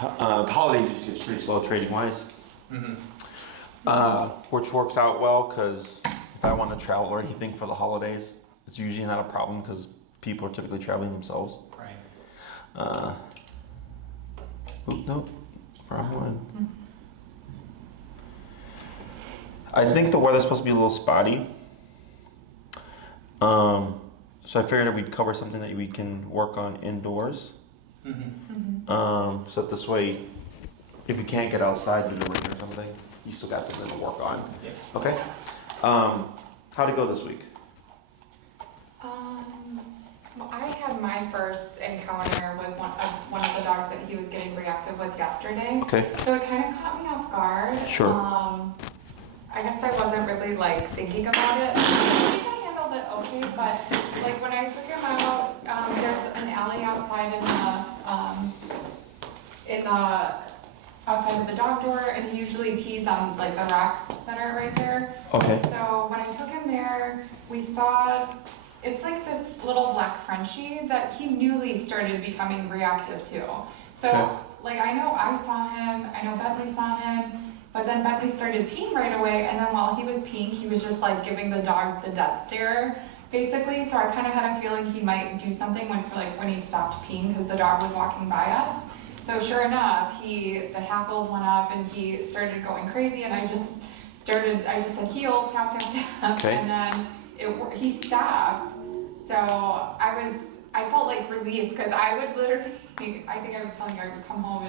The holidays is pretty slow trading wise, Mm-hmm. which works out well because if I want to travel or anything for the holidays, it's usually not a problem because people are typically traveling themselves. Right. Nope, wrong one. I think the weather's supposed to be a little spotty. So I figured we'd cover something that we can work on indoors. So that this way, if you can't get outside due to rain or something, you still got something to work on. Yeah. Okay. How'd it go this week? Well, I had my first encounter with one of the dogs that he was getting reactive with yesterday. Okay. So it kind of caught me off guard. Sure. I guess I wasn't really like thinking about it. I think I handled it okay, but like when I took him out, there's an alley outside outside of the dog door, and he usually pees on like the rocks that are right there. Okay. So when I took him there, we saw it's like this little black Frenchie that he newly started becoming reactive to. So Okay. like I know I saw him, I know Bentley saw him, but then Bentley started peeing right away, and then while he was peeing, he was just like giving the dog the death stare, basically. So I kind of had a feeling he might do something when he stopped peeing because the dog was walking by us. So sure enough, the hackles went up and he started going crazy, and I just said heel, tap, tap, tap, Okay. and then he stopped. So I felt like relief because I would literally, I think I was telling you I would come home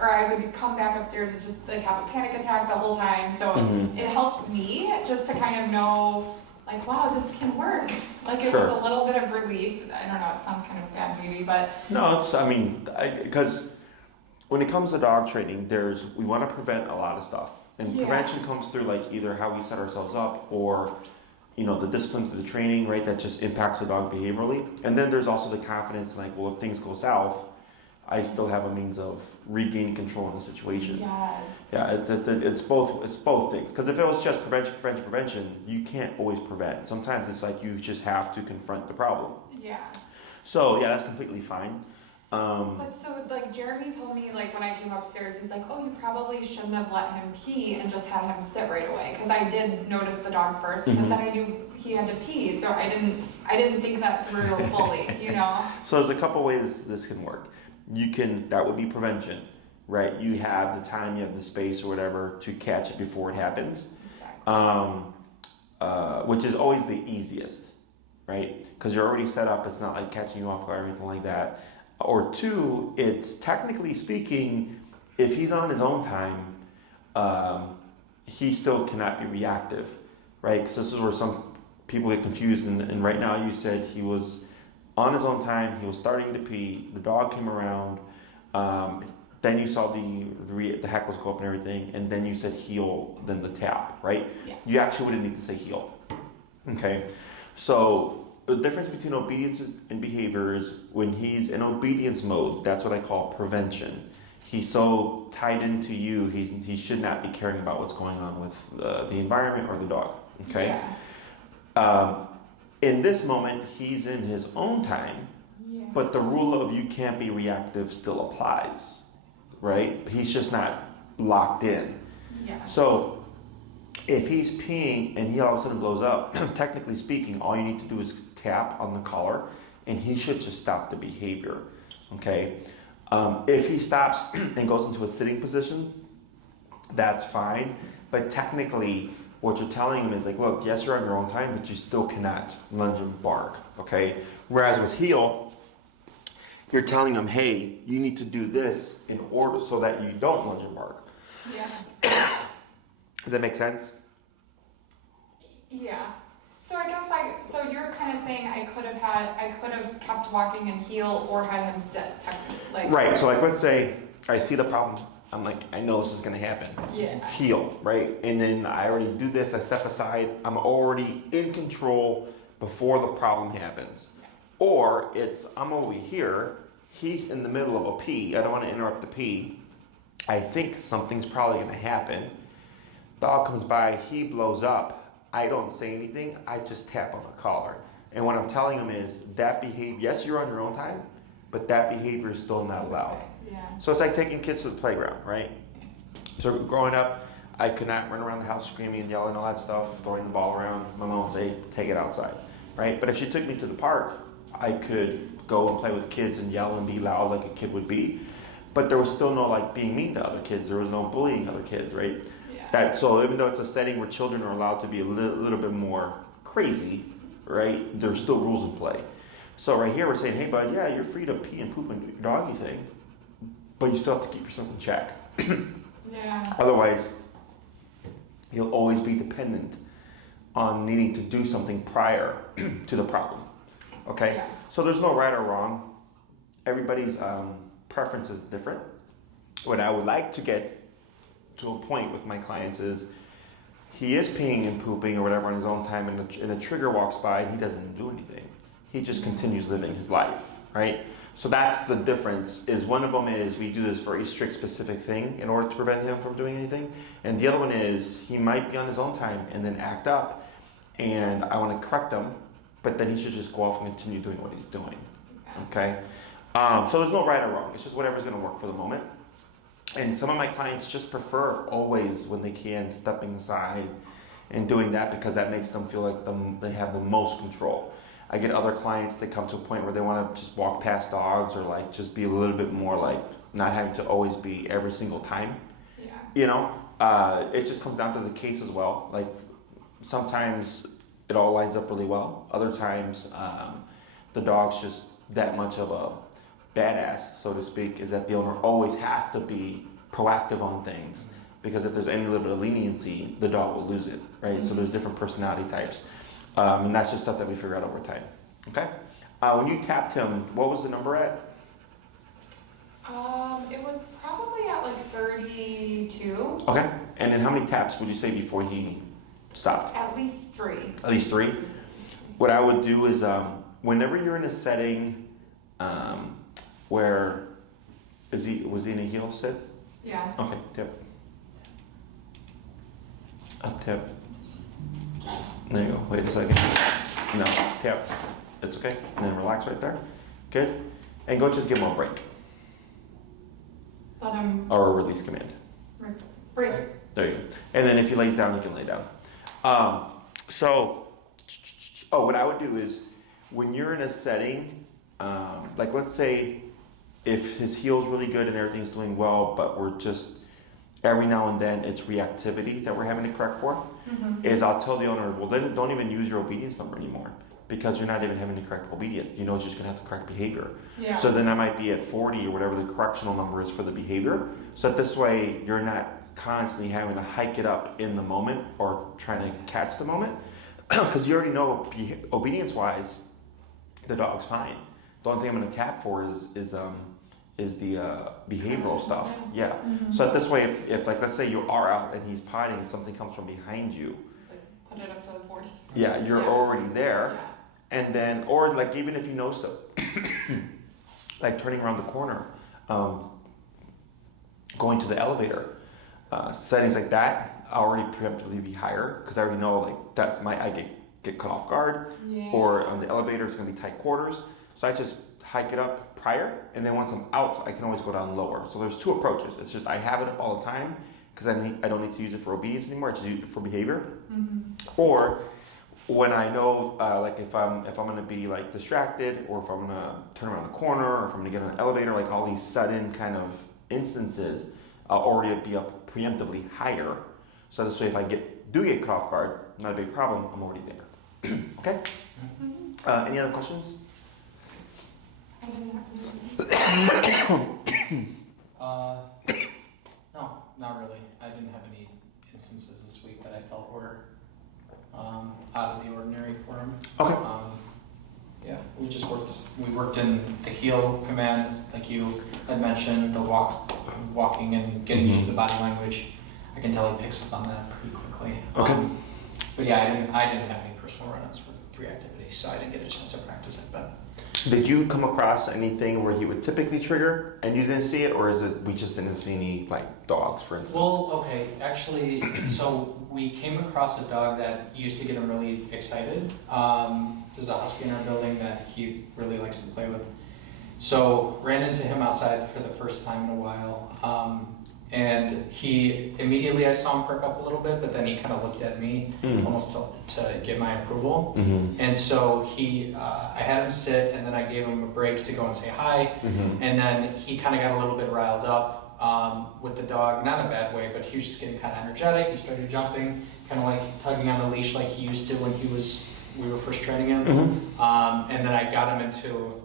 or I would come back upstairs and just like have a panic attack the whole time. So it helped me just to kind of know like, wow, this can work. Like it Sure. was a little bit of relief. I don't know, it sounds kind of bad maybe, but. No, because when it comes to dog training, we want to prevent a lot of stuff. And Yeah. prevention comes through like either how we set ourselves up or, the discipline through the training, right? That just impacts the dog behaviorally. And then there's also the confidence, like, well, if things go south, I still have a means of regaining control in the situation. Yes. Yeah, it's both things. Because if it was just prevention, you can't always prevent. Sometimes it's like you just have to confront the problem. Yeah. So yeah, that's completely fine. But so like Jeremy told me like when I came upstairs, he's like, oh, you probably shouldn't have let him pee and just had him sit right away. Because I did notice the dog first, but then I knew he had to pee, so I didn't think that through fully, So there's a couple ways this can work. That would be prevention, right? You have the time, you have the space or whatever to catch it before it happens. Exactly. Which is always the easiest, right? Because you're already set up. It's not like catching you off guard or anything like that. Or two, it's technically speaking, if he's on his own time, he still cannot be reactive, right? Because this is where some people get confused. And right now you said he was on his own time, he was starting to pee, the dog came around, then you saw the hackles go up and everything, and then you said heel, then the tap, right? Yeah. You actually wouldn't need to say heel, okay? So the difference between obedience and behavior is when he's in obedience mode, that's what I call prevention. He's so tied into you, he should not be caring about what's going on with the environment or the dog, okay? Yeah. In this moment, he's in his own time, but the rule of you can't be reactive still applies, right? He's just not locked in. Yeah. So if he's peeing and he all of a sudden blows up, technically speaking, all you need to do is tap on the collar and he should just stop the behavior, okay? If he stops and goes into a sitting position, that's fine, but technically what you're telling him is like, look, yes, you're on your own time, but you still cannot lunge and bark, okay? Whereas with heel, you're telling him, hey, you need to do this in order so that you don't lunge and bark. Yeah. Does that make sense? Yeah. So I guess so you're kind of saying I could have kept walking in heel or had him sit technically. Like, right, so like let's say I see the problem. I'm like, I know this is gonna happen. Yeah. Heel, right? And then I already do this, I step aside, I'm already in control before the problem happens. Yeah. Or I'm over here, he's in the middle of a pee, I don't wanna interrupt the pee. I think something's probably gonna happen. Dog comes by, he blows up. I don't say anything, I just tap on the collar. And what I'm telling him is that behavior, yes, you're on your own time, but that behavior is still not allowed. Yeah. So it's like taking kids to the playground, right? So growing up, I could not run around the house screaming and yelling and all that stuff, throwing the ball around. My mom would say, take it outside, right? But if she took me to the park, I could go and play with kids and yell and be loud like a kid would be. But there was still no like being mean to other kids. There was no bullying other kids, right? Yeah. So even though it's a setting where children are allowed to be a little bit more crazy, right? There's still rules in play. So right here we're saying, hey bud, yeah, you're free to pee and poop and do your doggy thing, but you still have to keep yourself in check. Yeah. Otherwise, you'll always be dependent on needing to do something prior to the problem. Okay? Yeah. So there's no right or wrong. Everybody's preference is different. What I would like to get to a point with my clients is he is peeing and pooping or whatever on his own time and a trigger walks by and he doesn't do anything. He just continues living his life, right? So that's the difference. Is one of them is we do this very strict specific thing in order to prevent him from doing anything. And the other one is he might be on his own time and then act up and I want to correct him, but then he should just go off and continue doing what he's doing, okay? So there's no right or wrong. It's just whatever's going to work for the moment. And some of my clients just prefer always, when they can, stepping aside and doing that because that makes them feel like they have the most control. I get other clients that come to a point where they want to just walk past dogs or like just be a little bit more like not having to always be every single time. Yeah. You know, it just comes down to the case as well. Like sometimes it all lines up really well. Other times the dog's just that much of a badass, so to speak, is that the owner always has to be proactive on things because if there's any little bit of leniency, the dog will lose it, right? Mm-hmm. So there's different personality types, and that's just stuff that we figure out over time. Okay. When you tapped him, what was the number at? It was probably at like 32. Okay. And then how many taps would you say before he stopped? At least 3. At least 3. What I would do is whenever you're in a setting where was he in a heel sit? Yeah. Okay, tip. Up tip. There you go. Wait a second. No, tip. It's okay. And then relax right there. Good. And go just give him a break. Let him or a release command. break. There you go. And then if he lays down, he can lay down. What I would do is when you're in a setting, like let's say if his heel's really good and everything's doing well, but we're just every now and then it's reactivity that we're having to correct for, is I'll tell the owner, well then don't even use your obedience number anymore because you're not even having to correct obedience. You know, it's just gonna have to correct behavior. Yeah. So then I might be at 40 or whatever the correctional number is for the behavior. So that this way you're not constantly having to hike it up in the moment or trying to catch the moment because you already know obedience-wise, the dog's fine. The only thing I'm going to tap for is the behavioral stuff. Yeah. Mm-hmm. So this way, if like let's say you are out and he's potting and something comes from behind you, Like put it up to 40. yeah, you're already there. Yeah. And then, or like even if you know stuff, like turning around the corner, going to the elevator, settings like that, I already preemptively be higher because I already know like I get caught off guard, or on the elevator it's gonna be tight quarters. So I just hike it up prior, and then once I'm out, I can always go down lower. So there's 2 approaches. It's just I have it up all the time because I don't need to use it for obedience anymore. I just use it for behavior. Or when I know, like if I'm gonna be like distracted, or if I'm gonna turn around the corner, or if I'm gonna get on an elevator, like all these sudden kind of instances, I'll already be up preemptively higher. So this way, if I do get caught off guard, not a big problem. I'm already there. Okay. Any other questions? No, not really. I didn't have any instances this week that I felt were out of the ordinary for him. Okay. Yeah, we worked in the heel command, like you had mentioned, the walking and getting used to the body language. I can tell he picks up on that pretty quickly. Okay. But yeah, I didn't have any personal run-ins for 3 activities, so I didn't get a chance to practice it, but. Did you come across anything where he would typically trigger and you didn't see it, or is it we just didn't see any like dogs, for instance? Well, okay, actually, so we came across a dog that used to get him really excited. There's a husky in our building that he really likes to play with. So ran into him outside for the first time in a while. And he immediately, I saw him perk up a little bit, but then he kind of looked at me almost to get my approval. And so I had him sit, and then I gave him a break to go and say hi. And then he kind of got a little bit riled up with the dog, not in a bad way, but he was just getting kind of energetic. He started jumping, kind of like tugging on the leash like he used to when we were first training him. And then I got him into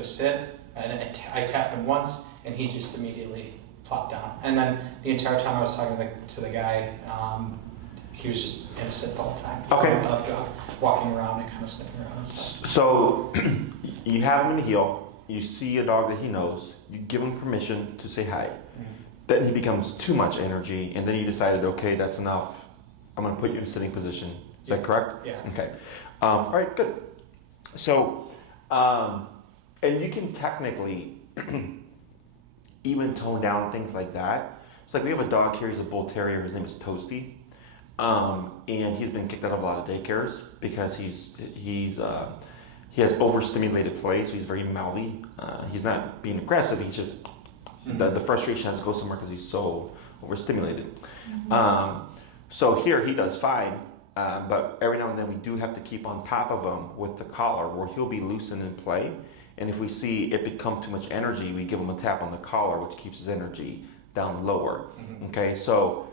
a sit, and I tapped him once, and he just immediately plopped down. And then the entire time I was talking to the guy, he was just in a sit the whole time. Okay. Without the dog, walking around and kind of sniffing around and stuff. So you have him in the heel, you see a dog that he knows, you give him permission to say hi. Then he becomes too much energy, and then you decided, okay, that's enough. I'm going to put you in a sitting position. Is that correct? Yeah. Okay. All right, good. So, and you can technically even tone down things like that. It's like we have a dog here, he's a bull terrier, his name is Toasty. And he's been kicked out of a lot of daycares because he has overstimulated play, so he's very mouthy. He's not being aggressive, he's just, the frustration has to go somewhere because he's so overstimulated. So here he does fine, but every now and then we do have to keep on top of him with the collar where he'll be loosened in play. And if we see it become too much energy, we give him a tap on the collar, which keeps his energy down lower. Okay, so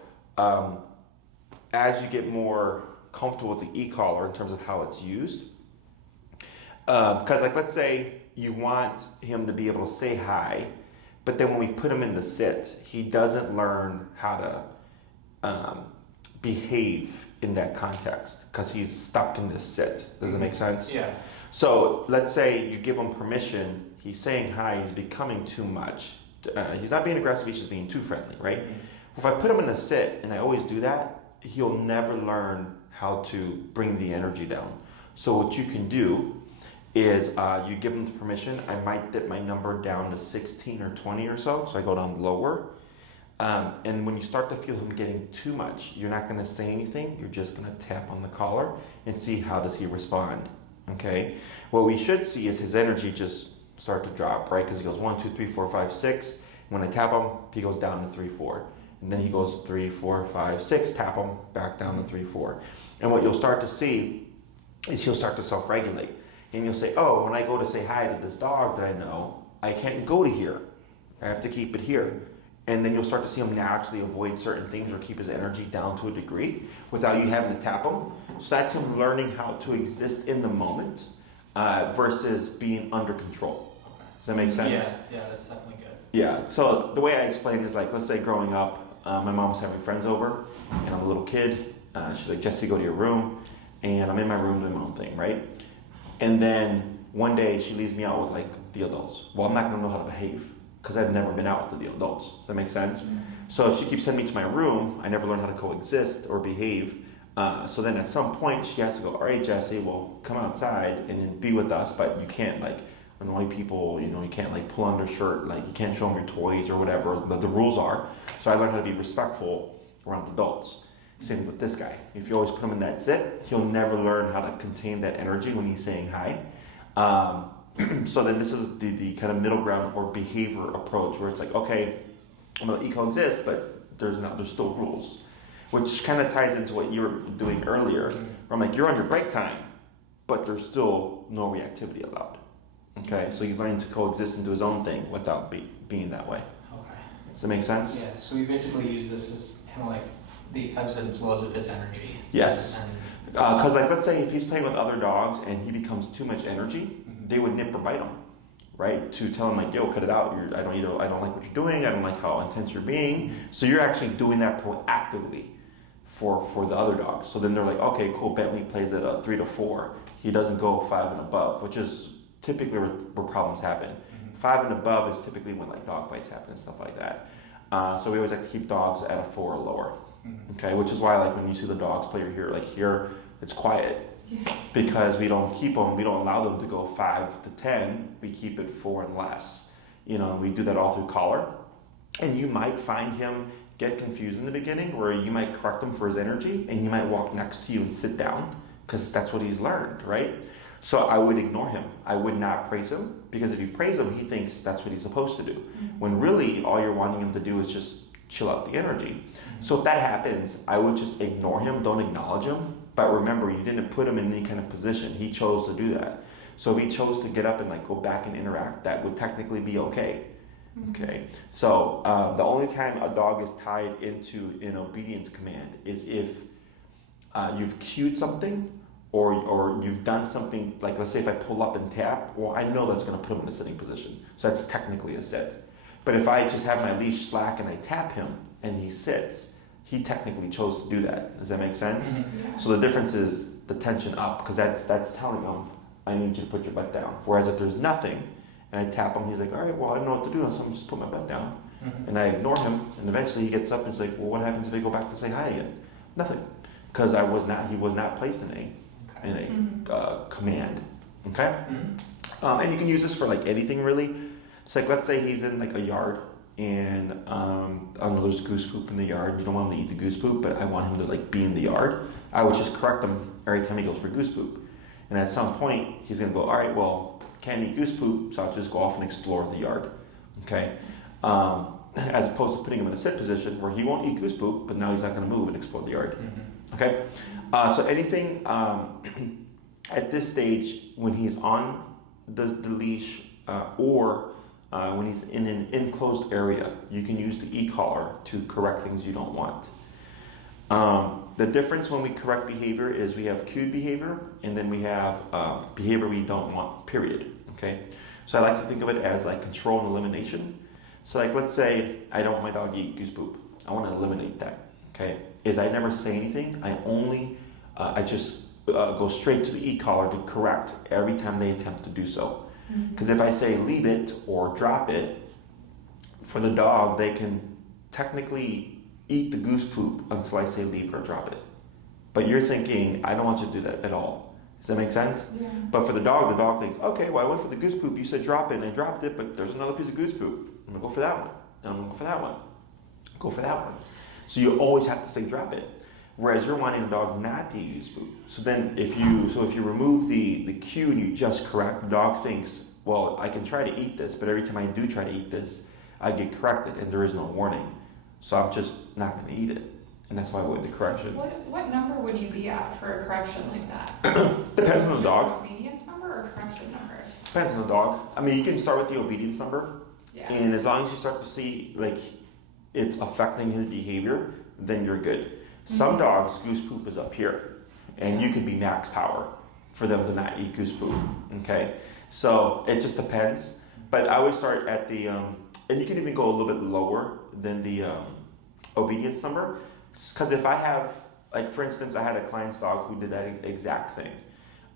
as you get more comfortable with the e-collar in terms of how it's used, because like let's say you want him to be able to say hi, but then when we put him in the sit, he doesn't learn how to behave in that context because he's stuck in this sit. Does it make sense? Yeah. So let's say you give him permission, he's saying hi, he's becoming too much. He's not being aggressive, he's just being too friendly, right? If I put him in a sit, and I always do that, he'll never learn how to bring the energy down. So what you can do is you give him the permission. I might dip my number down to 16 or 20 or so I go down lower. And when you start to feel him getting too much, you're not going to say anything, you're just going to tap on the collar and see how does he respond. Okay, what we should see is his energy just start to drop, right? Because he goes 1, 2, 3, 4, 5, 6. When I tap him, he goes down to 3, 4. And then he goes 3, 4, 5, 6, tap him, back down to 3, 4. And what you'll start to see is he'll start to self-regulate. And you'll say, oh, when I go to say hi to this dog that I know, I can't go to here. I have to keep it here. And then you'll start to see him naturally avoid certain things or keep his energy down to a degree without you having to tap him. So that's him learning how to exist in the moment versus being under control. Okay. Does that make sense? Yeah, that's definitely good. Yeah, so the way I explain is like, let's say growing up, my mom was having friends over and I'm a little kid. She's like, Jesse, go to your room. And I'm in my room doing my own thing, right? And then one day she leaves me out with like the adults. Well, I'm not gonna know how to behave because I've never been out with the adults. Does that make sense? So if she keeps sending me to my room, I never learn how to coexist or behave. So then at some point she has to go, all right, Jesse, well, come outside and then be with us, but you can't like annoy people, you can't like pull on their shirt, like you can't show them your toys or whatever the rules are. So I learned how to be respectful around adults. Same thing with this guy. If you always put him in that sit, he'll never learn how to contain that energy when he's saying hi. So then this is the kind of middle ground or behavior approach where it's like, okay, I'm gonna coexist, but there's still rules, which kind of ties into what you were doing earlier. Where I'm like, you're on your break time, but there's still no reactivity allowed. Okay, so he's learning to coexist and do his own thing without being that way. Okay. Does that make sense? Yeah, so we basically use this as kind of like the ebbs and flows of his energy. Yes. And Because like let's say if he's playing with other dogs and he becomes too much energy, they would nip or bite him, right? To tell him like, yo, cut it out. I don't like what you're doing. I don't like how intense you're being. So you're actually doing that proactively for the other dogs. So then they're like, okay, cool. Bentley plays at a 3 to 4. He doesn't go 5 and above, which is typically where problems happen. 5 and above is typically when like dog fights happen and stuff like that. So we always like to keep dogs at a 4 or lower. Okay, which is why like when you see the dogs play here, like here, it's quiet. Yeah. Because we don't allow them to go 5 to 10, we keep it 4 and less. We do that all through collar. And you might find him get confused in the beginning where you might correct him for his energy and he might walk next to you and sit down because that's what he's learned, right? So I would ignore him. I would not praise him, because if you praise him, he thinks that's what he's supposed to do. When really all you're wanting him to do is just chill out the energy. So if that happens, I would just ignore him, don't acknowledge him. But remember, you didn't put him in any kind of position. He chose to do that. So if he chose to get up and like go back and interact, that would technically be okay. Okay. So the only time a dog is tied into an obedience command is if you've cued something, or you've done something, like let's say if I pull up and tap, well, I know that's going to put him in a sitting position. So that's technically a sit. But if I just have my leash slack and I tap him and he sits, he technically chose to do that. Does that make sense? Yeah. So the difference is the tension up, because that's telling him, I need you to put your butt down. Whereas if there's nothing and I tap him, he's like, all right, well, I don't know what to do, so I'm just put my butt down. And I ignore him, and eventually he gets up and he's like, well, what happens if I go back to say hi again? Nothing, because he was not placed in a command. Okay. And you can use this for like anything really. It's like, let's say he's in like a yard, and I don't know, there's goose poop in the yard. You don't want him to eat the goose poop, but I want him to like be in the yard. I would just correct him every time he goes for goose poop. And at some point, he's gonna go, all right, well, can't eat goose poop, so I'll just go off and explore the yard. Okay. As opposed to putting him in a sit position where he won't eat goose poop, but now he's not gonna move and explore the yard. Okay. So anything at this stage when he's on the leash, or when he's in an enclosed area, you can use the e-collar to correct things you don't want. The difference when we correct behavior is we have cued behavior, and then we have behavior we don't want, period. Okay? So I like to think of it as like control and elimination. So like, let's say I don't want my dog to eat goose poop. I want to eliminate that. Okay? Is I never say anything. I just go straight to the e-collar to correct every time they attempt to do so. Because if I say leave it or drop it, for the dog, they can technically eat the goose poop until I say leave it or drop it. But you're thinking, I don't want you to do that at all. Does that make sense? Yeah. But for the dog thinks, okay, well, I went for the goose poop. You said drop it, and I dropped it, but there's another piece of goose poop. I'm going to go for that one. And I'm going to go for that one. Go for that one. So you always have to say drop it. Whereas you're wanting a dog not to eat goose poop. So then if you remove the cue and you just correct, the dog thinks, well, I can try to eat this, but every time I do try to eat this, I get corrected and there is no warning. So I'm just not going to eat it. And that's why I avoid the correction. What number would you be at for a correction like that? Depends on the dog. Obedience number or correction number? Depends on the dog. I mean, you can start with the obedience number. Yeah. And as long as you start to see like it's affecting his behavior, then you're good. Some dogs, goose poop is up here, and you could be max power for them to not eat goose poop. Okay, so it just depends. But I always start at the, and you can even go a little bit lower than the obedience number, because if I have, like for instance, I had a client's dog who did that exact thing,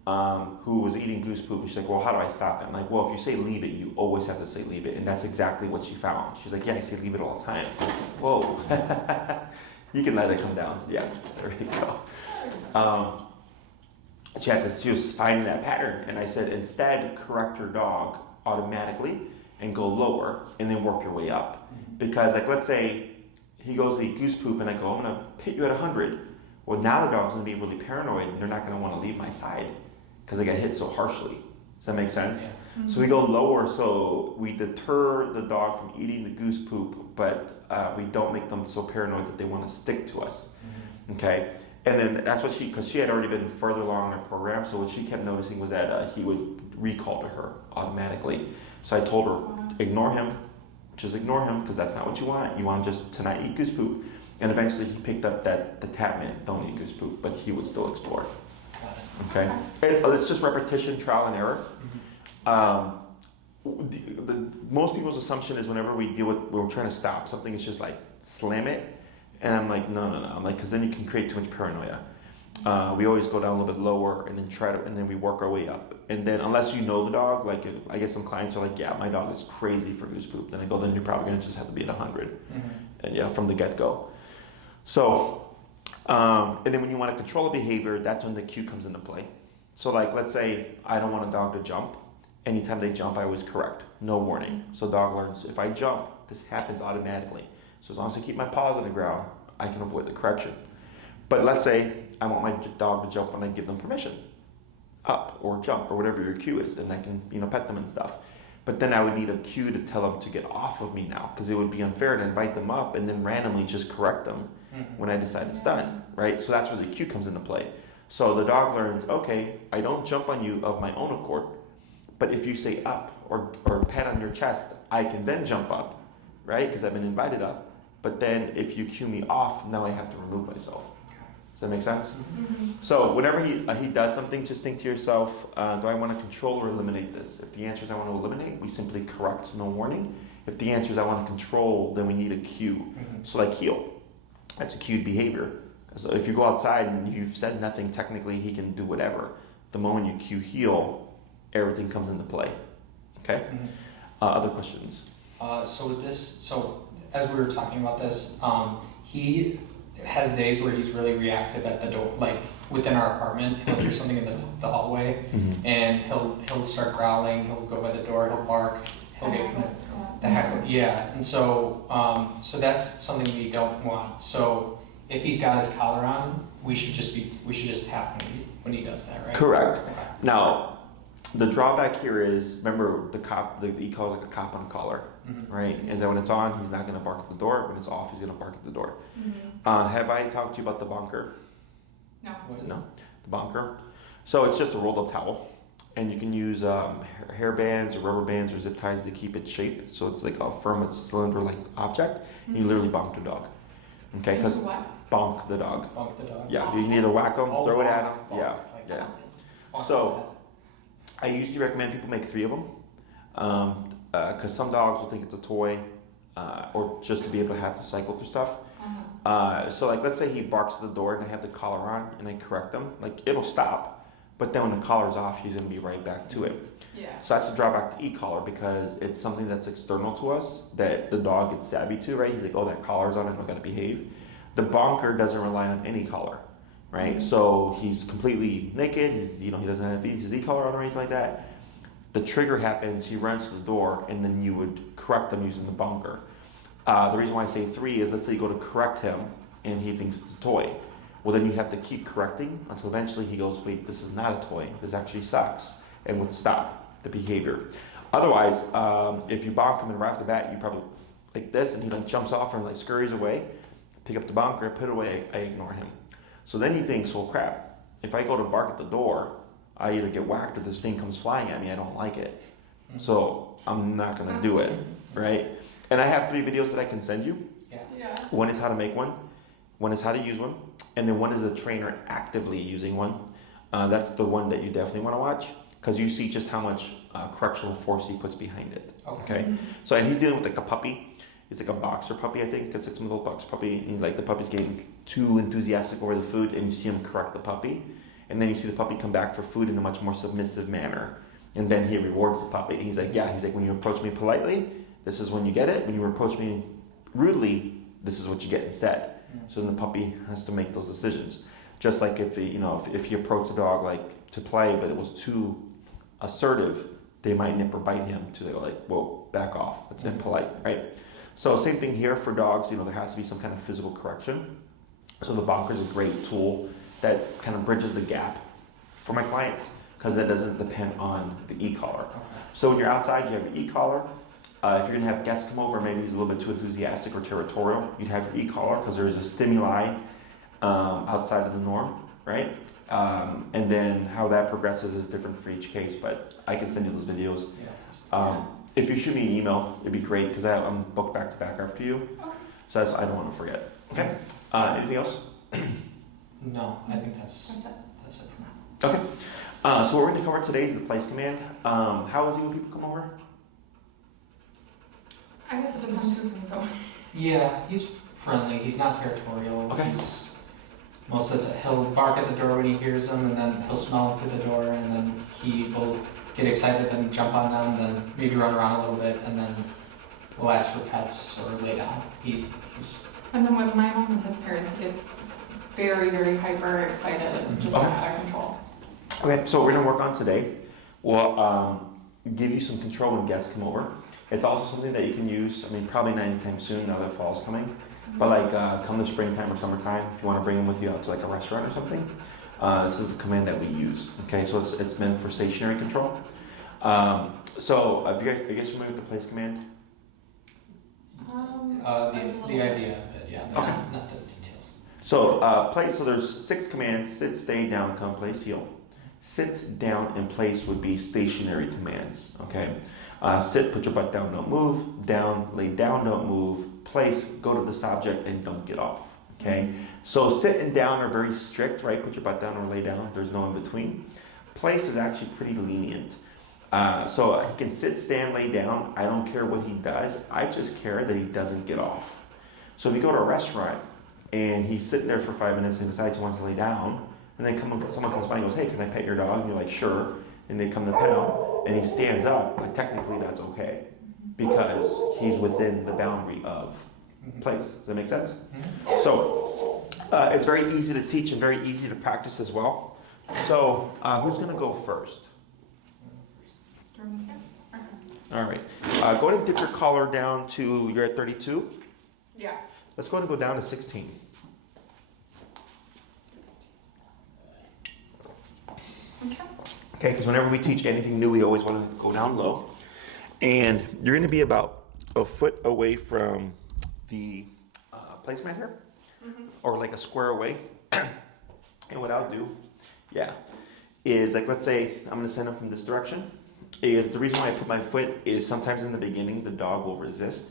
who was eating goose poop, and she's like, well, how do I stop it? I'm like, well, if you say leave it, you always have to say leave it, and that's exactly what she found. She's like, yeah, I say leave it all the time. Whoa. You can let it come down. Yeah, there you go. She was finding that pattern, and I said, instead, correct your dog automatically and go lower, and then work your way up. Because, like, let's say he goes to eat goose poop, and I go, I'm gonna hit you at 100. Well, now the dog's gonna be really paranoid, and they're not gonna want to leave my side because they got hit so harshly. Does that make sense? Yeah. So we go lower, so we deter the dog from eating the goose poop, but we don't make them so paranoid that they want to stick to us. Okay? And then that's what because she had already been further along in her program, so what she kept noticing was that he would recall to her automatically. So I told her, ignore him, just ignore him, because that's not what you want. You want him just to not eat goose poop. And eventually he picked up that the tap meant don't eat goose poop, but he would still explore. Okay? And it's just repetition, trial and error. Most people's assumption is whenever we're trying to stop something, it's just like slam it. And I'm like, no. I'm like, because then you can create too much paranoia. We always go down a little bit lower and then we work our way up. And then unless you know the dog, like I get some clients who are like, yeah, my dog is crazy for goose poop. Then I go, then you're probably going to just have to be at 100. And yeah, from the get-go. So, and then when you want to control the behavior, that's when the cue comes into play. So like, let's say I don't want a dog to jump. Anytime they jump, I always correct. No warning. So dog learns, if I jump, this happens automatically. So as long as I keep my paws on the ground, I can avoid the correction. But let's say I want my dog to jump when I give them permission. up or jump or whatever your cue is, and I can, pet them and stuff. But then I would need a cue to tell them to get off of me now, because it would be unfair to invite them up and then randomly just correct them when I decide it's done, right? So that's where the cue comes into play. So the dog learns, okay, I don't jump on you of my own accord, but if you say up or pat on your chest, I can then jump up, right? Because I've been invited up. But then if you cue me off, now I have to remove myself. Does that make sense? Mm-hmm. So whenever he does something, just think to yourself, do I want to control or eliminate this? If the answer is I want to eliminate, we simply correct, no warning. If the answer is I want to control, then we need a cue. So like heel, that's a cued behavior. So if you go outside and you've said nothing, technically he can do whatever. The moment you cue heel, everything comes into play. Okay? Other questions? So with this, as we were talking about this, he has days where he's really reactive at the door, like within our apartment. He'll hear something in the hallway, and he'll start growling. He'll go by the door. He'll bark. He'll get the heck. Yeah, and so that's something we don't want. So if he's got his collar on, we should just tap when he does that, right? Correct. Okay. Now, the drawback here is, remember the e-collar is like a cop on a collar, right? Is that when it's on, he's not going to bark at the door. When it's off, he's going to bark at the door. Have I talked to you about the bonker? No. What is No, the bonker. So it's just a rolled up towel, and you can use hair bands or rubber bands or zip ties to keep its shape. So it's like a firm cylinder-like object. And you literally bonk the dog. Okay, because bonk the dog. Bonk the dog. Yeah, you can either whack them, throw it at them. Bonk, Yeah, like yeah. bonk So I usually recommend people make 3 of them, because some dogs will think it's a toy, or just to be able to have to cycle through stuff. So like, let's say he barks at the door and I have the collar on and I correct him, like it'll stop, but then when the collar's off, he's gonna be right back to it. Yeah. So that's the drawback to e-collar, because it's something that's external to us that the dog gets savvy to, right? He's like, oh, that collar's on, I gotta behave. The bonker doesn't rely on any collar, right? So he's completely naked. He doesn't have his e-collar on or anything like that. The trigger happens, he runs to the door, and then you would correct him using the bonker. The reason why I say 3 is, let's say you go to correct him and he thinks it's a toy. Well, then you have to keep correcting until eventually he goes, wait, this is not a toy. This actually sucks, and would stop the behavior. Otherwise, if you bonk him and right off the bat, you probably like this, and he like jumps off and like scurries away, pick up the bonker, put it away, I ignore him. So then he thinks, well, crap, if I go to bark at the door, I either get whacked or this thing comes flying at me. I don't like it. So I'm not going to do it, right? And I have 3 videos that I can send you. Yeah. One is how to make one is how to use one, and then one is a trainer actively using one. That's the one that you definitely want to watch, because you see just how much correctional force he puts behind it. Okay? So, and he's dealing with like a puppy. It's like a boxer puppy, I think, a 6-month-old boxer puppy. And he's like, the puppy's getting too enthusiastic over the food, and you see him correct the puppy. And then you see the puppy come back for food in a much more submissive manner. And then he rewards the puppy. And he's like, when you approach me politely, this is when you get it. When you approach me rudely, this is what you get instead. So then the puppy has to make those decisions. Just like if he approached the dog like to play, but it was too assertive, they might nip or bite him to like, whoa, back off. That's impolite, right? So same thing here for dogs. There has to be some kind of physical correction. So the bonker is a great tool that kind of bridges the gap for my clients, because that doesn't depend on the e-collar. So when you're outside, you have your e-collar. If you're gonna have guests come over, maybe he's a little bit too enthusiastic or territorial, you'd have your e-collar, because there's a stimuli outside of the norm, right? And then how that progresses is different for each case, but I can send you those videos. If you shoot me an email, it'd be great, because I'm booked back to back after you. So I don't want to forget. Okay? Anything else? No, I think that's it for now. Okay. So what we're going to cover today is the place command. How is he when people come over? I guess it depends who comes over. Yeah, he's friendly. He's not territorial. Okay. Most of the time, he'll bark at the door when he hears them, and then he'll smell them through the door, and then he will get excited and jump on them, then maybe run around a little bit, and then we'll ask for pets or lay down. He's And then with my mom and his parents, he gets very, very hyper excited and just out of control. Okay, so what we're going to work on today, we'll give you some control when guests come over. It's also something that you can use, probably not anytime soon now that fall's coming, but like come the springtime or summertime, if you want to bring them with you out to like a restaurant or something, This is the command that we use. Okay, so it's meant for stationary control. So are you guys familiar with the place command? The idea of it, yeah, Okay. not the details. So place. So there's 6 commands: sit, stay, down, come, place, heel. Sit, down, and place would be stationary commands. Okay. Sit, put your butt down, don't move. Down, lay down, don't move. Place, go to this object and don't get off. Okay. So sit and down are very strict, right? Put your butt down or lay down. There's no in between. Place is actually pretty lenient. So he can sit, stand, lay down. I don't care what he does. I just care that he doesn't get off. So if you go to a restaurant and he's sitting there for 5 minutes and decides he wants to lay down, and then someone comes by and goes, hey, can I pet your dog? And you're like, sure. And they come to pet him and he stands up, like technically that's okay because he's within the boundary of place. Does that make sense? So it's very easy to teach and very easy to practice as well. So who's going to go first? All right. Go ahead and dip your collar down to, you're at 32? Yeah. Let's go ahead and go down to 16. Okay, because whenever we teach anything new, we always want to go down low. And you're going to be about a foot away from the placemat here, or like a square away. And what I'll do, is like, let's say I'm going to send him from this direction. Is the reason why I put my foot is sometimes in the beginning the dog will resist.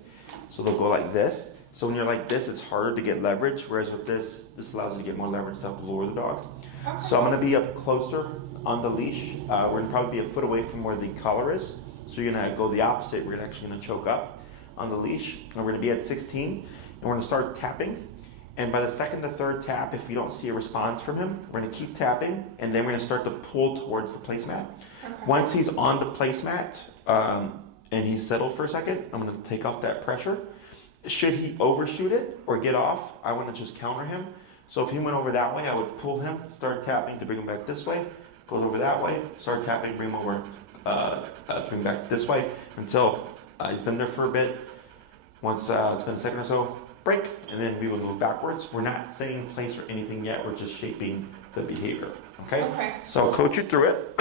So they'll go like this. So when you're like this, it's harder to get leverage, whereas with this allows you to get more leverage to help lower the dog. Okay. So I'm going to be up closer on the leash. We're going to probably be a foot away from where the collar is. So you're going to go the opposite. We're actually going to choke up on the leash. And we're going to be at 16. And we're going to start tapping. And by the second to third tap, if we don't see a response from him, we're going to keep tapping. And then we're going to start to pull towards the placemat. Okay. Once he's on the placemat and he's settled for a second, I'm going to take off that pressure. Should he overshoot it or get off, I want to just counter him. So if he went over that way, I would pull him, start tapping to bring him back this way. Goes over that way, start tapping, bring him over, bring him back this way until he's been there for a bit. Once it's been a second or so, break, and then we will move backwards. We're not saying place or anything yet. We're just shaping the behavior. Okay? Okay. So I'll coach you through it.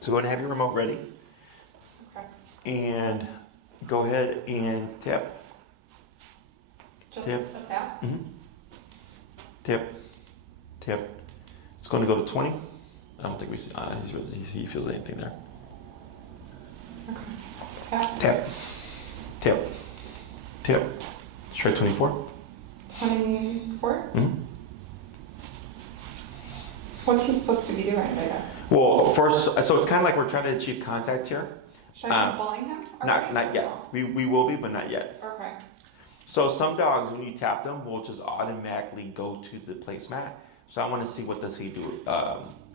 So go ahead and have your remote ready. Okay. And go ahead and tap. Just Tap. a tap? Mm-hmm. Tap. Tap. It's going to go to 20. I don't think we see, he feels anything there. Okay. Tap. Tap. Tap. Tap. Let's try 24. 24? Mm-hmm. What's he supposed to be doing right now? Well, first, so it's kind of like we're trying to achieve contact here. Should I keep pulling him? Or Not wait? yet. We will be, but not yet. Okay. So some dogs, when you tap them, will just automatically go to the placemat. So I want to see what does he do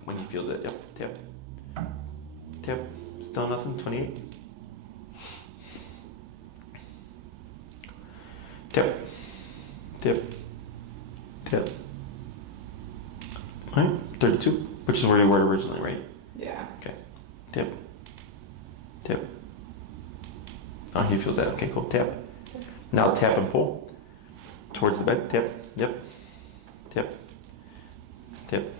when he feels it. Yep. Tip. Tip. Still nothing. 28. Tip. Tip. Tip. All right. 32. Which is where you were originally, right? Yeah. Okay. Tip. Tip. Oh, he feels that. Okay, cool. Tap. Now tap and pull towards the bed. Tip. Yep. Tip. Tip.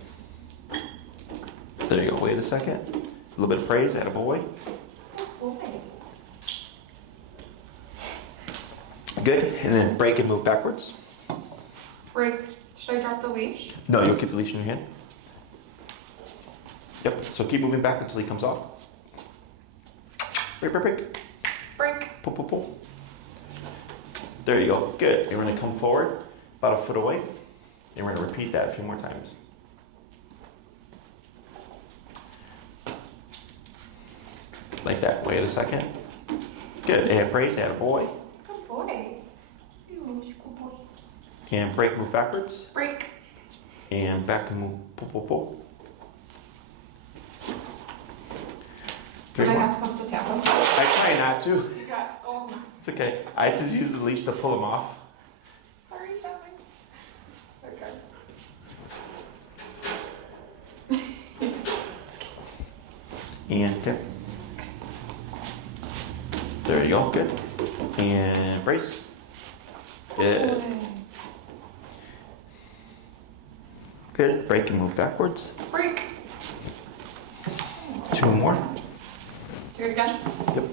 There you go. Wait a second. A little bit of praise. Attaboy. Good. And then break and move backwards. Break. Should I drop the leash? No, you'll keep the leash in your hand. Yep. So keep moving back until he comes off. Break, break, break. Break. Pull, pull, pull. There you go. Good. You're going to come forward about a foot away. And we're going to repeat that a few more times. Like that. Wait a second. Good. And praise. Attaboy. Good boy. Good boy. And break, move backwards. Break. And back and move. Pull, pull, pull. Am Good I one. not supposed to tap him? I try not to. You got, oh, It's okay. I just use the leash to pull him off. sorry, Shelly. Okay. And tip. There you go. Good. And brace. Good. Good. Break and move backwards. Break. 2 more. Do it again. Yep.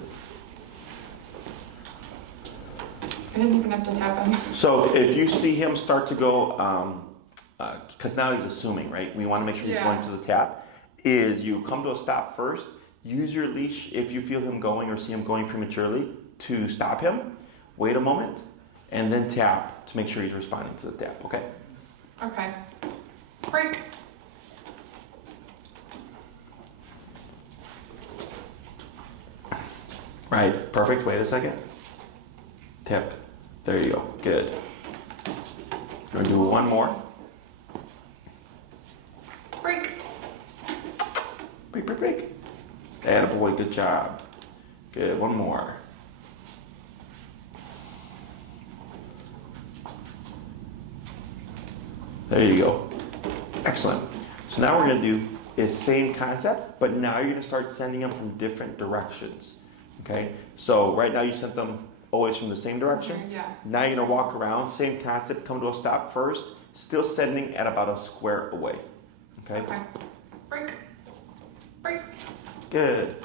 I didn't even have to tap him. So if you see him start to go, because now he's assuming, right? We want to make sure he's Yeah. going to the tap. Is you come to a stop first. Use your leash if you feel him going or see him going prematurely to stop him. Wait a moment, and then tap to make sure he's responding to the tap. Okay. Okay. Break. Right. Perfect. Wait a second. Tap. There you go. Good. We're gonna do one more. Break. Break, break, break. Attaboy, good job. Good, one more. There you go. Excellent. So now what we're gonna do is same concept, but now you're gonna start sending them from different directions. Okay? So right now you sent them always from the same direction. Yeah. Now you're gonna walk around, same concept, come to a stop first, still sending at about a square away. Okay? Okay. Break. Break. Good.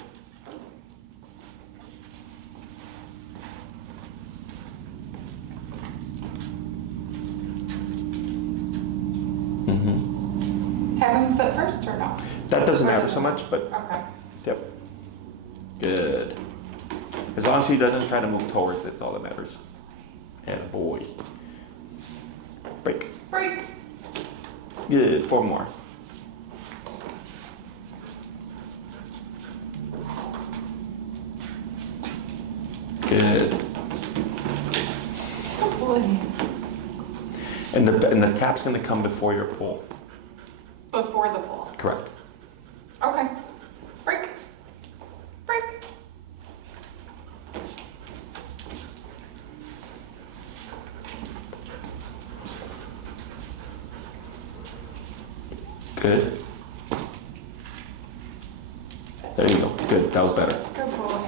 Have him sit first or no? That doesn't matter so much, but Okay. yep. Good. As long as he doesn't try to move towards it, that's all that matters. And boy. Break. Break. Good. 4 more. Good. Good boy. And the tap's gonna come before your pull. Before the pull. Correct. Okay. Break. Break. Good. There you go. Good. That was better. Good boy.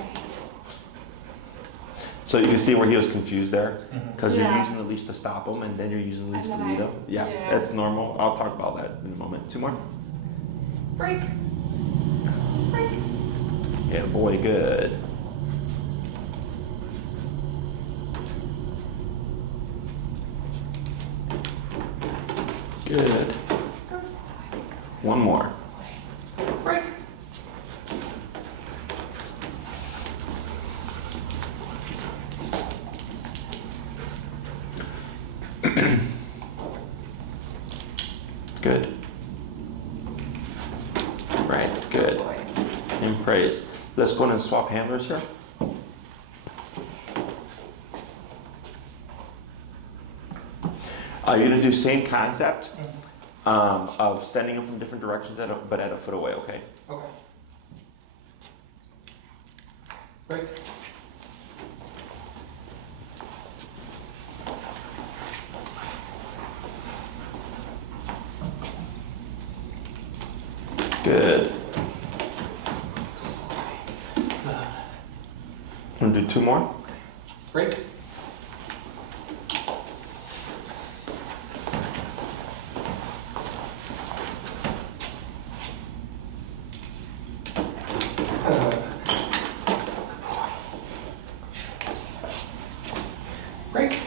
So you can see where he was confused there, because you're Yeah. using the leash to stop him, and then you're using the leash And to then lead I- him. Yeah, yeah. that's normal. I'll talk about that in a moment. 2 more. Break. Break. Yeah, boy, good. Good. 1 more. Break. Good. Right, good. Boy. In praise. Let's go ahead and swap handlers here. You're gonna do same concept of sending them from different directions, but at a foot away, okay? Okay. Break. Good. Gonna do 2 more. Break. Break.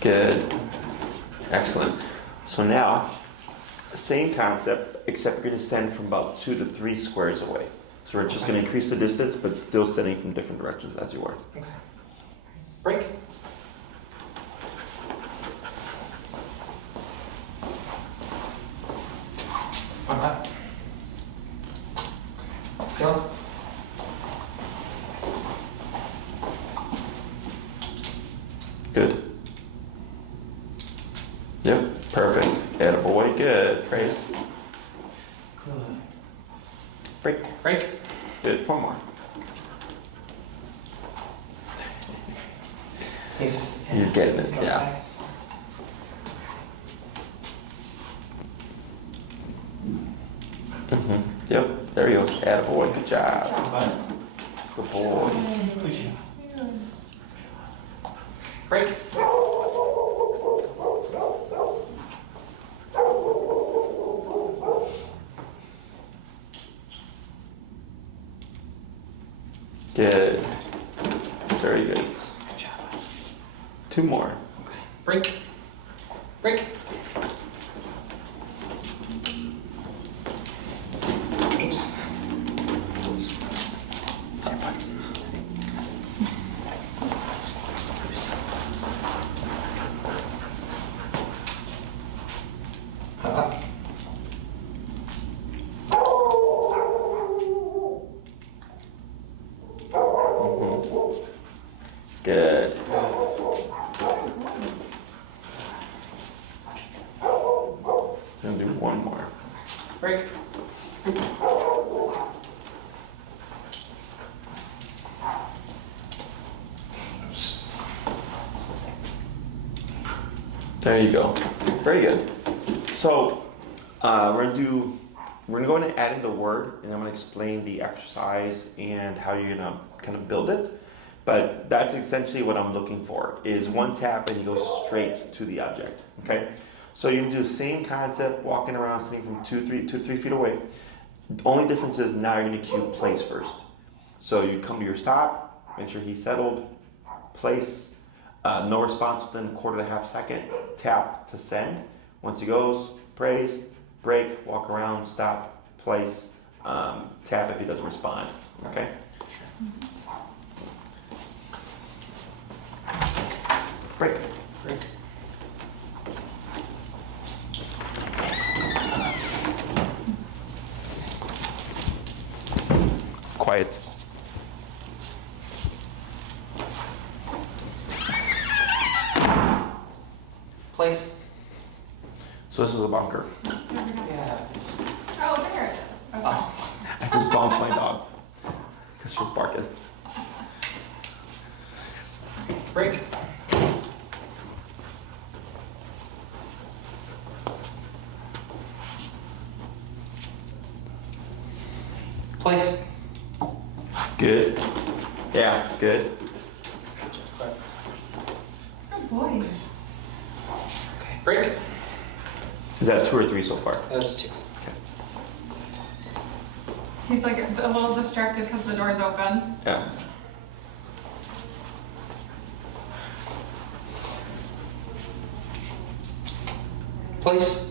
Good. Excellent. So now, same concept, except we're going to send from about 2 to 3 squares away. So we're just going to increase the distance, but still sending from different directions as you were. Okay. Break. On that. Dylan. Good. Yep, perfect. Attaboy, good. Praise. Good. Break. Break. Good. 4 more. He's getting it, going yeah. back. Yep, there he goes. Attaboy, good job. Good job. Bye. Good boy. Break. Good. Very good. Good job. 2 more. Break. Break. Oops. Good. Gonna do 1 more. Break. Oops. There you go. Very good. So we're gonna go ahead and add in the word, and I'm gonna explain the exercise and how you're gonna kind of build it. But that's essentially what I'm looking for, is 1 tap and you go straight to the object, okay? So you can do the same concept, walking around, sitting from 2 to 3 feet away. The only difference is now you're gonna cue place first. So you come to your stop, make sure he's settled, place, no response within 1/4 second, tap to send. Once he goes, praise, break, walk around, stop, place, tap if he doesn't respond, okay? Break. Break. Quiet. Place. So this is a bunker. Yeah. Oh, there it is. Okay. Oh. I just bumped my dog because she's barking. Break. Place. Good. Yeah, good. Good boy. Okay. Break. Is that 2 or 3 so far? That's 2. He's like a little distracted because the door's open. Yeah. Place.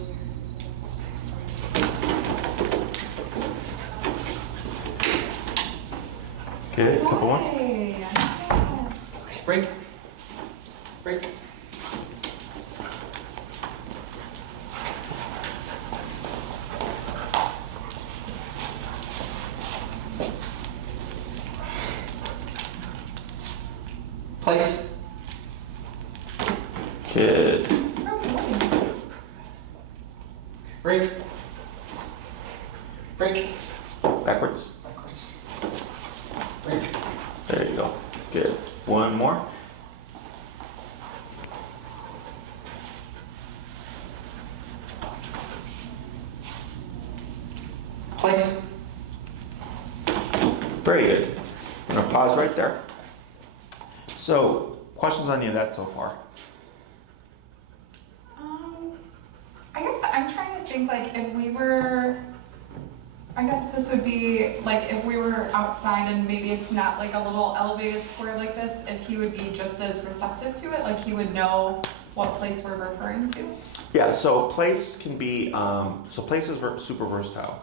Good. Couple more. Boy. Okay. Break. Break. Place. Good. Break. Break. Backwards. Backwards. Break. There you go. Good. 1 more. Place. Very good. I'm gonna pause right there. So, questions on any of that so far? I guess I'm trying to think like if we were, I guess this would be like if we were outside and maybe it's not like a little elevated square like this, if he would be just as receptive to it, like he would know what place we're referring to. Yeah, so place can be, place is super versatile.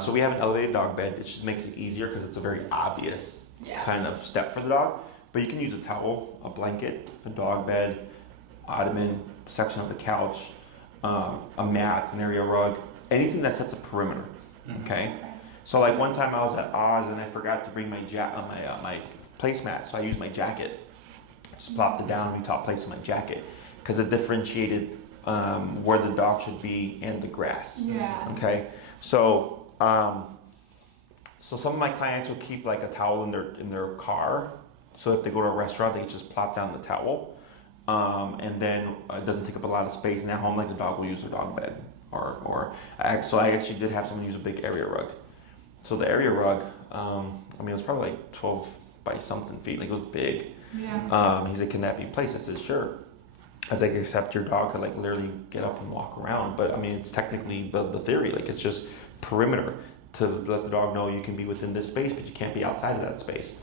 So we have an elevated dog bed. It just makes it easier because it's a very obvious kind of step for the dog. But you can use a towel, a blanket, a dog bed, ottoman, section of the couch, a mat, an area rug, anything that sets a perimeter. Okay. So like one time I was at Oz and I forgot to bring my my placemat, so I used my jacket. Just plopped it down and we taught place in my jacket because it differentiated where the dog should be in the grass. Yeah. Okay. So so some of my clients will keep like a towel in their car, so if they go to a restaurant they just plop down the towel, and then it doesn't take up a lot of space. And at home, like the dog will use their dog bed, so I actually did have someone use a big area rug. So the area rug, I mean, it was probably like 12 by something feet. Like, it was big. Yeah. He's like, can that be placed? I said, sure. I was like, except your dog could like literally get up and walk around. But I mean, it's technically the theory. Like, it's just perimeter to let the dog know you can be within this space, but you can't be outside of that space.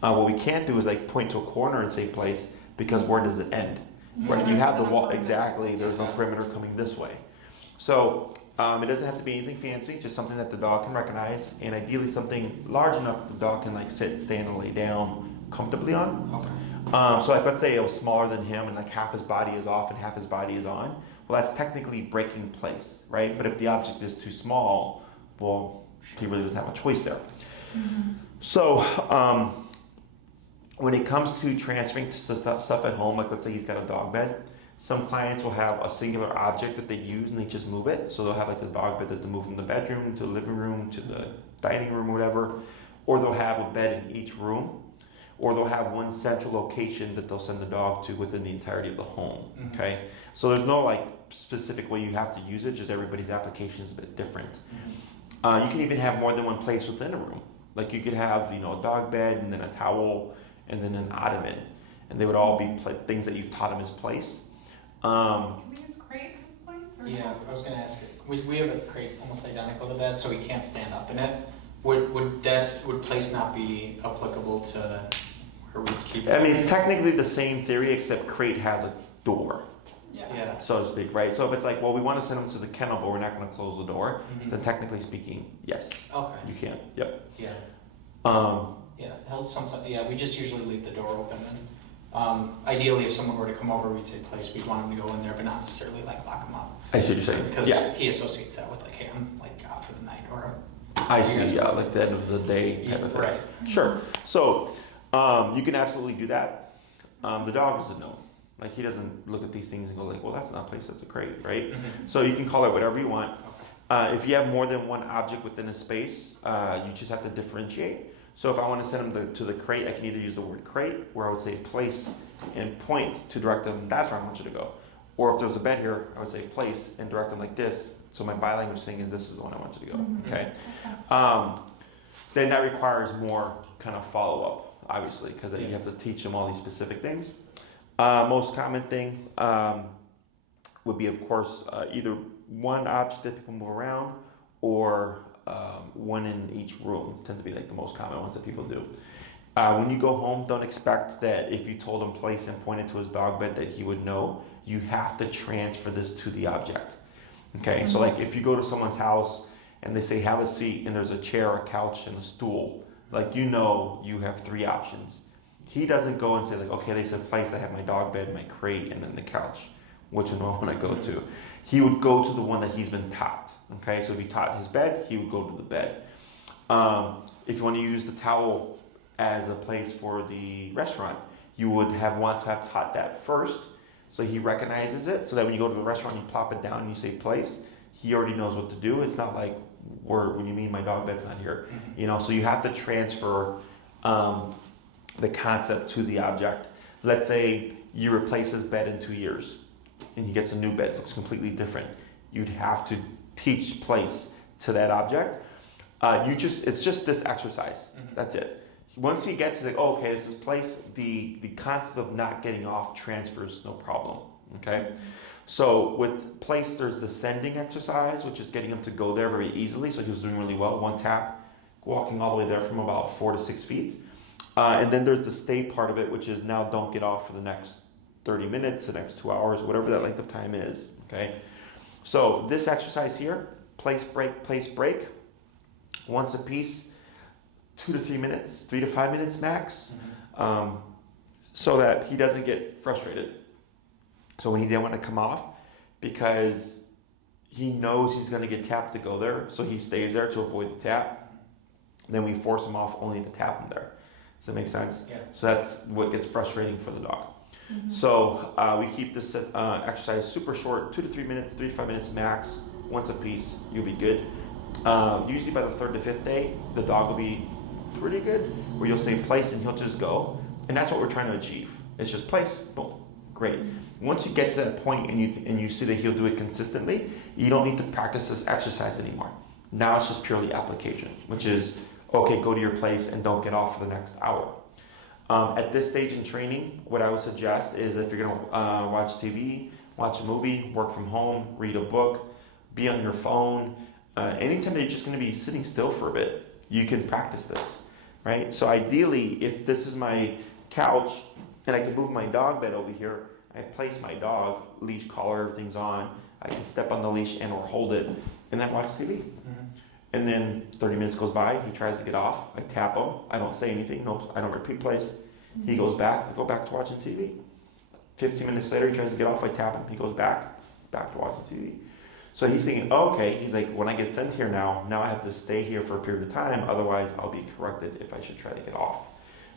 What we can't do is like point to a corner and say place, because where does it end? Yeah, Right? You have the there's no wall, perimeter. exactly. There's no perimeter coming this way. So it doesn't have to be anything fancy, just something that the dog can recognize, and ideally something large enough the dog can like sit, stand, and lay down comfortably on. Okay. So like, let's say it was smaller than him and like half his body is off and half his body is on. Well, that's technically breaking place, right? But if the object is too small, well, he really doesn't have a choice there. Mm-hmm. So when it comes to transferring to stuff at home, like let's say he's got a dog bed, some clients will have a singular object that they use and they just move it. So they'll have like the dog bed that they move from the bedroom to the living room to the dining room or whatever. Or they'll have a bed in each room. Or they'll have one central location that they'll send the dog to within the entirety of the home. Mhm. Okay, so there's no like specific way you have to use it. Just everybody's application is a bit different. You can even have more than one place within a room. Like you could have, you know, a dog bed and then a towel and then an ottoman, and they would all be things that you've taught him his place. Can we use crate his place? Or Yeah, no? I was gonna ask it. We have a crate almost identical to that, so he can't stand up in it. Would place not be applicable to where we keep it? I mean, it's technically the same theory, except crate has a door, Yeah. Yeah. so to speak, right? So if it's like, well, we want to send him to the kennel, but we're not going to close the door, Mhm. then technically speaking, yes, Okay. you can. Yep. Yeah. Um, Yeah. He'll sometimes. Yeah. We just usually leave the door open, and ideally, if someone were to come over, we'd say place. We'd want him to go in there, but not necessarily like lock him up. I see what you're saying. Because Yeah, he associates that with like, hey, I'm like out for the night, or I see. Yeah, like the end of the day type of thing. right. Sure. So you can absolutely do that. The dog doesn't know. Like he doesn't look at these things and go like, well, that's not a place, that's a crate, right? Mhm. So you can call it whatever you want. Okay. If you have more than one object within a space, you just have to differentiate. So if I want to send them to the crate, I can either use the word crate, where I would say place and point to direct them, that's where I want you to go. Or if there's a bed here, I would say place and direct them like this. So my bilanguage thing is this is the one I want you to go, Mhm. okay? Okay. Then that requires more kind of follow-up, obviously, because you have to teach them all these specific things. Most common thing would be, of course, either one object that people move around or one in each room. Tend to be like the most common ones that people do. When you go home, don't expect that if you told him place and pointed to his dog bed that he would know. You have to transfer this to the object. Okay, so like if you go to someone's house and they say have a seat and there's a chair, a couch, and a stool, like you know you have three options. He doesn't go and say like, okay, they said place, I have my dog bed, my crate, and then the couch. Which one do I want to go to? He would go to the one that he's been taught. Okay, so if he taught his bed, he would go to the bed. If you want to use the towel as a place for the restaurant, you would want to have taught that first, so he recognizes it, so that when you go to the restaurant, you plop it down and you say place, he already knows what to do. It's not like when you mean my dog bed's not here, you know. So you have to transfer the concept to the object. Let's say you replace his bed in 2 years, and he gets a new bed, looks completely different. You'd have to teach place to that object. It's just this exercise. That's it. Once he gets it, like, oh, okay, this is place, the concept of not getting off transfers no problem. Okay? So with place, there's the sending exercise, which is getting him to go there very easily. So he was doing really well. One tap, walking all the way there from about 4 to 6 feet. And then there's the stay part of it, which is now don't get off for the next 30 minutes, the next 2 hours, whatever that length of time is. Okay? So this exercise here, place, break, once a piece, 2 to 3 minutes, 3 to 5 minutes max, so that he doesn't get frustrated. So when he didn't want to come off, because he knows he's going to get tapped to go there, so he stays there to avoid the tap. Then we force him off only to tap him there. Does that make sense? Yeah. So that's what gets frustrating for the dog. Mm-hmm. So we keep this exercise super short, 2 to 3 minutes, 3 to 5 minutes max, once a piece, you'll be good. Usually by the 3rd to 5th day, the dog will be pretty good, where you'll say place and he'll just go. And that's what we're trying to achieve. It's just place, boom, great. Once you get to that point and you see that he'll do it consistently, you don't need to practice this exercise anymore. Now it's just purely application, which is, okay, go to your place and don't get off for the next hour. At this stage in training, what I would suggest is if you're going to watch TV, watch a movie, work from home, read a book, be on your phone, anytime that you're just going to be sitting still for a bit, you can practice this, right? So ideally, if this is my couch and I can move my dog bed over here, I place my dog, leash, collar, everything's on, I can step on the leash and or hold it, and then watch TV. Mm-hmm. And then 30 minutes goes by, he tries to get off, I tap him, I don't say anything, no, I don't repeat plays. He goes back, I go back to watching TV. 15 minutes later, he tries to get off, I tap him, he goes back to watching TV. So he's thinking, okay, he's like, when I get sent here now I have to stay here for a period of time, otherwise I'll be corrected if I should try to get off,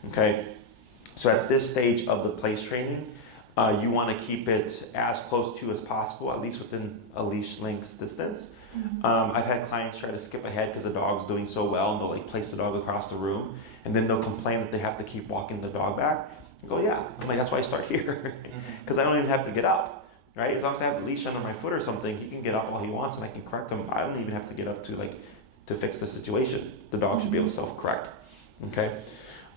okay? So at this stage of the place training, you want to keep it as close to you as possible, at least within a leash length distance. I've had clients try to skip ahead because the dog's doing so well, and they'll like place the dog across the room, and then they'll complain that they have to keep walking the dog back. I go, yeah, I'm like, that's why I start here, because I don't even have to get up, right? As long as I have the leash under my foot or something, he can get up all he wants, and I can correct him. I don't even have to get up to fix the situation. The dog should be able to self-correct, okay?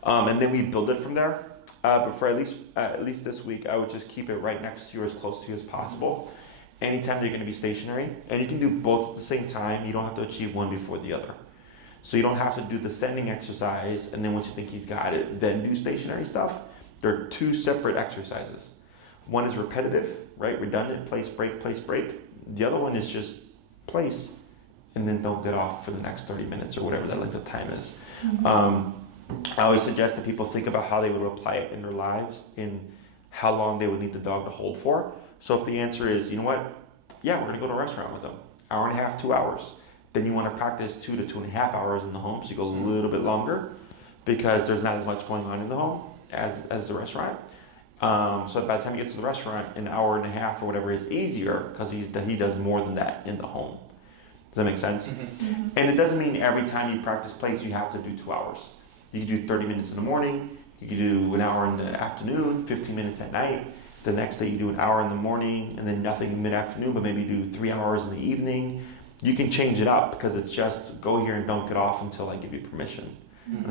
And then we build it from there. But for at least this week, I would just keep it right next to you, as close to you as possible. Anytime you're going to be stationary, and you can do both at the same time. You don't have to achieve one before the other. So you don't have to do the sending exercise, and then once you think he's got it, then do stationary stuff. They're two separate exercises. One is repetitive, right? Redundant, place, break, place, break. The other one is just place, and then don't get off for the next 30 minutes or whatever that length of time is. I always suggest that people think about how they would apply it in their lives, in how long they would need the dog to hold for. So if the answer is, you know what, yeah, we're going to go to a restaurant with them, hour and a half, 2 hours, then you want to practice 2 to 2.5 hours in the home, so you go a little bit longer, because there's not as much going on in the home as the restaurant. So by the time you get to the restaurant, an hour and a half or whatever is easier, because he does more than that in the home. Does that make sense? And it doesn't mean every time you practice plays you have to do 2 hours. You can do 30 minutes in the morning, you can do an hour in the afternoon, 15 minutes at night. The next day you do an hour in the morning, and then nothing in mid-afternoon, but maybe do 3 hours in the evening. You can change it up, because it's just go here and don't get off until I give you permission,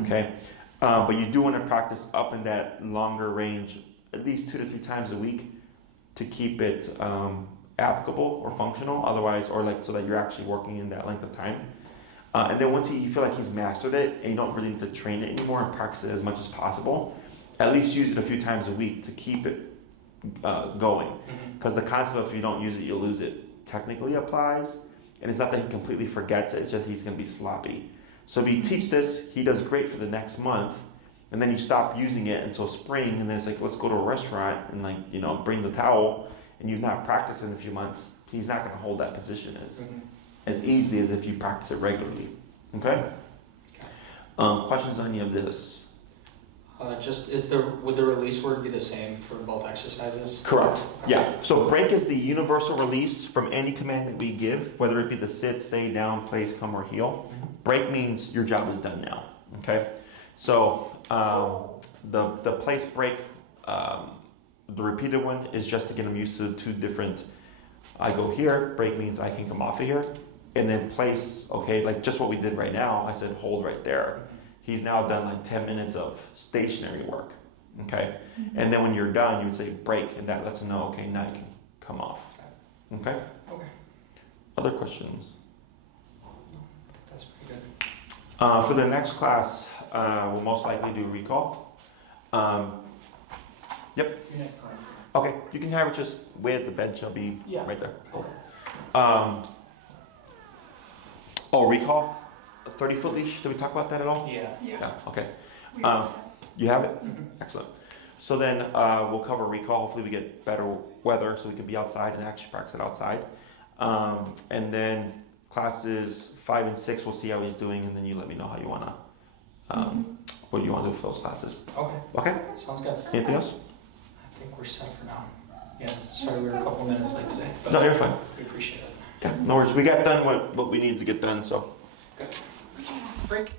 okay? But you do want to practice up in that longer range, at least 2 to 3 times a week, to keep it applicable or functional, otherwise, or like so that you're actually working in that length of time. And then once you feel like he's mastered it, and you don't really need to train it anymore and practice it as much as possible, at least use it a few times a week to keep it going. Because the concept of if you don't use it, you'll lose it technically applies. And it's not that he completely forgets it, it's just he's going to be sloppy. So if you teach this, he does great for the next month, and then you stop using it until spring, and then it's like, let's go to a restaurant and bring the towel, and you've not practiced in a few months, he's not going to hold that position as easily as if you practice it regularly. Okay? Questions on any of this? Would the release word be the same for both exercises? Correct. Yeah. So break is the universal release from any command that we give, whether it be the sit, stay, down, place, come, or heel. Break means your job is done now. Okay? So the place break, the repeated one is just to get them used to the two different. I go here. Break means I can come off of here. And then place, okay, like just what we did right now, I said hold right there. He's now done like 10 minutes of stationary work, okay? And then when you're done, you would say break, and that lets him know, okay, now you can come off, okay? Okay. Other questions? That's pretty good. For the next class, we'll most likely do recall. Yep. Okay, you can have it just way at the bench. I'll be right there. Recall. A 30-foot leash. Did we talk about that at all? Yeah. Okay. You have it? Excellent. So then we'll cover recall. Hopefully we get better weather so we can be outside and actually practice it outside. And then classes 5 and 6, we'll see how he's doing, and then you let me know how you want to, what you want to do for those classes. Okay? Sounds good. Anything else? I think we're set for now. Yeah, sorry we were a couple minutes late today. But No, you're fine. We appreciate it. Yeah, no worries. We got done what we needed to get done, so. Good. Break.